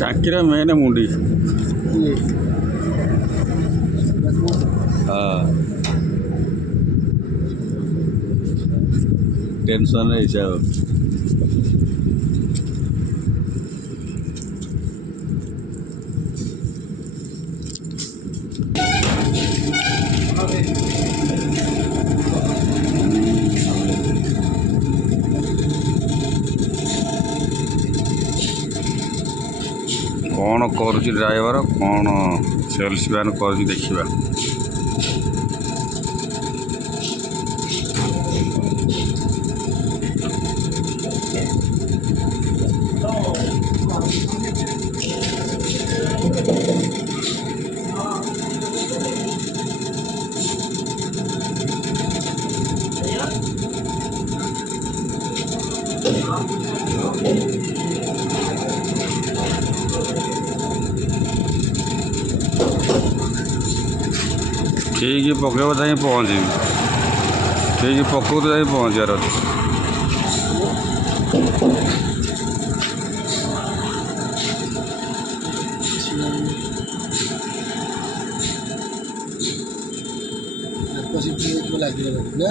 टाकीर मेन मुंडी ये हाँ टेंशन हिसाब कौन करुच्ची ड्राइवर कौन सेल्स मैन कर देखा ठीक पकेब तो पहुँच ठीक पकड़ तो पहुँचार लगे ना